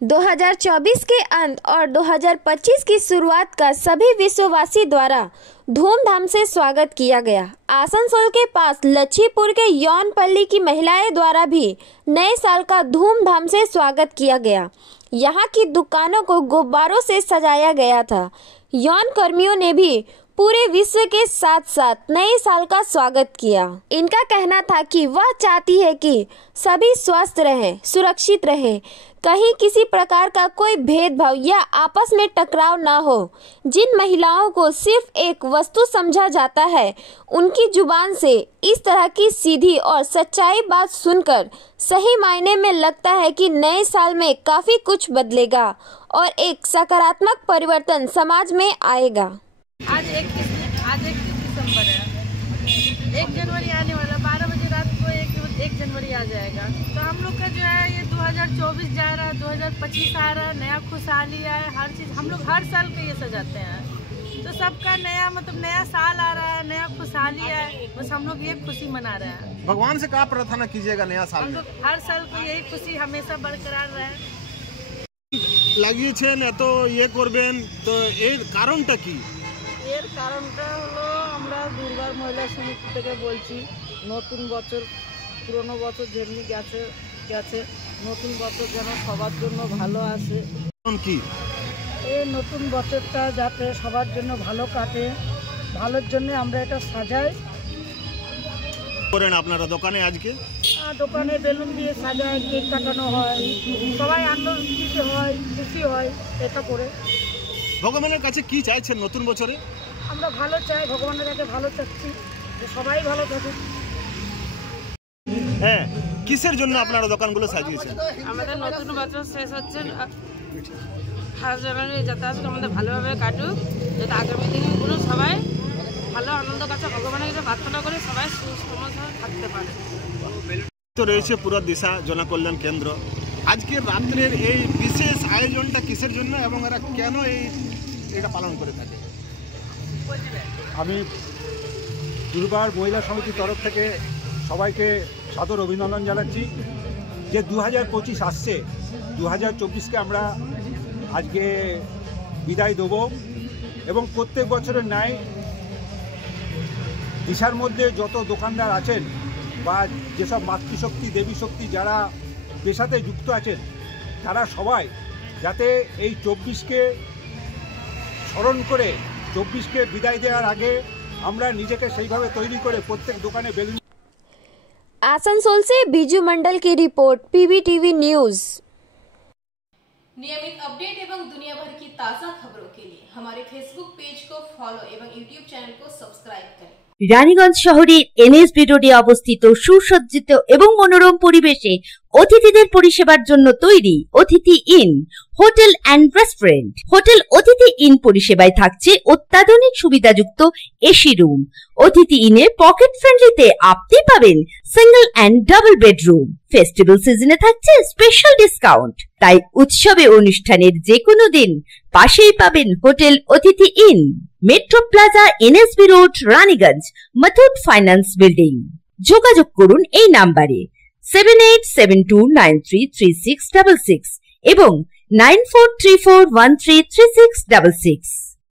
2024 के अंत और 2025 की शुरुआत का सभी विश्ववासी द्वारा धूमधाम से स्वागत किया गया। आसनसोल के पास लच्छीपुर के यौनपल्ली की महिलाएं द्वारा भी नए साल का धूमधाम से स्वागत किया गया। यहां की दुकानों को गुब्बारों से सजाया गया था। यौन कर्मियों ने भी पूरे विश्व के साथ साथ नए साल का स्वागत किया। इनका कहना था कि वह चाहती है कि सभी स्वस्थ रहें, सुरक्षित रहें, कहीं किसी प्रकार का कोई भेदभाव या आपस में टकराव ना हो। जिन महिलाओं को सिर्फ एक वस्तु समझा जाता है, उनकी जुबान से इस तरह की सीधी और सच्चाई बात सुनकर सही मायने में लगता है कि नए साल में काफी कुछ बदलेगा और एक सकारात्मक परिवर्तन समाज में आएगा। आज 21 दिसंबर है। 1 जनवरी आने वाला, 12 बजे रात को 1 जनवरी आ जाएगा। तो हम लोग का जो है ये 2024 जा रहा है, 2025 आ रहा है, नया खुशहाली है, हर चीज़ हम लोग हर साल के ये सजाते हैं। तो सबका नया नया साल आ रहा है, नया खुशहाली है, बस हम लोग ये खुशी मना रहे हैं। भगवान से क्या प्रार्थना कीजिएगा नया साल में? हम लोग हर साल को यही खुशी हमेशा बरकरार रहे। লাগিয়েছেন এত করবেন, তো এর কারণটা কি? এর কারণটা হলো আমরা দুর্বার মহিলা সমিতি থেকে বলছি, নতুন বছর পুরনো বছর যেমনি গেছে নতুন বছর যেন সবার জন্য ভালো আসে। কি এই নতুন বছরটা যাতে সবার জন্য ভালো কাটে, ভালোর জন্য আমরা এটা সাজাই। করেন আপনারা দোকানে আজকে? দোকানে বেলুন দিয়ে সাজায়, কেক কাটানো হয়, সবাই আনন্দিত হয়, খুশি হয় এটা করে। ভগবানের কাছে কি চাইছেন নতুন বছরে? আমরা ভালো চাই, ভগবানের কাছে ভালো চাচ্ছি যে সবাই ভালো থাকুক। হ্যাঁ, কিসের জন্য আপনারা দোকানগুলো সাজিয়েছেন? আমাদের নতুন বছর শেষ হচ্ছে, 1 জানুয়ারি যাতে আমাদের ভালোভাবে কাটুক, যাতে আগামী দিনগুলো সবাই ভালো আনন্দ কাছে ভগবানের কাছে প্রার্থনা করে সবাই সুসমভাবে থাকতে পারে। তো রয়েছে পুরো দিশা জনকল্যাণ কেন্দ্র। আজকের রাত্রের এই বিশেষ আয়োজনটা কিসের জন্য এবং এরা কেন এটা পালন করে থাকে? আমি দুর্বার মহিলা সমিতির তরফ থেকে সবাইকে সাদর অভিনন্দন জানাচ্ছি যে 2025 আসছে, 2024কে আমরা আজকে বিদায় দেব এবং প্রত্যেক বছরের ন্যায় দিশার মধ্যে যত দোকানদার আছেন বা যেসব মাতৃশক্তি দেবী শক্তি যারা পেশাতে যুক্ত আছেন, তারা সবাই যাতে এই 24কে স্মরণ করে 24কে বিদায় দেওয়ার আগে আমরা নিজেকে সেইভাবে তৈরি করে প্রত্যেক দোকানে বেলুন। आसनसोल से बीजू मंडल की रिपोर्ट, पीबीटीवी न्यूज। नियमित अपडेट एवं दुनिया भर की ताज़ा खबरों के लिए हमारे फेसबुक पेज को फॉलो एवं यूट्यूब चैनल को सब्सक्राइब करें। রানীগঞ্জ শহরের এনএসবি রোডে অবস্থিত সুসজ্জিত এবং মনোরম পরিবেশে অতিথিদের পরিষেবার জন্য তৈরি অতিথি in hotel and restaurant. Hotel অতিথি ইন পরিষেবায় থাকছে অত্যাধুনিক সুবিধাযুক্ত এসি রুম। অতিথি ইনে পকেট ফ্রেন্ডলিতে আপনি পাবেন single and double bedroom. Festival সিজনে থাকছে স্পেশাল ডিসকাউন্ট, তাই উৎসবে অনুষ্ঠানের যে কোনো দিন পাশেই পাবেন হোটেল অতিথি in, metro plaza, NSB road, Raniganj, Muthoot finance building. যোগাযোগ করুন এই নাম্বারে 7872933666 এবং 9434133666।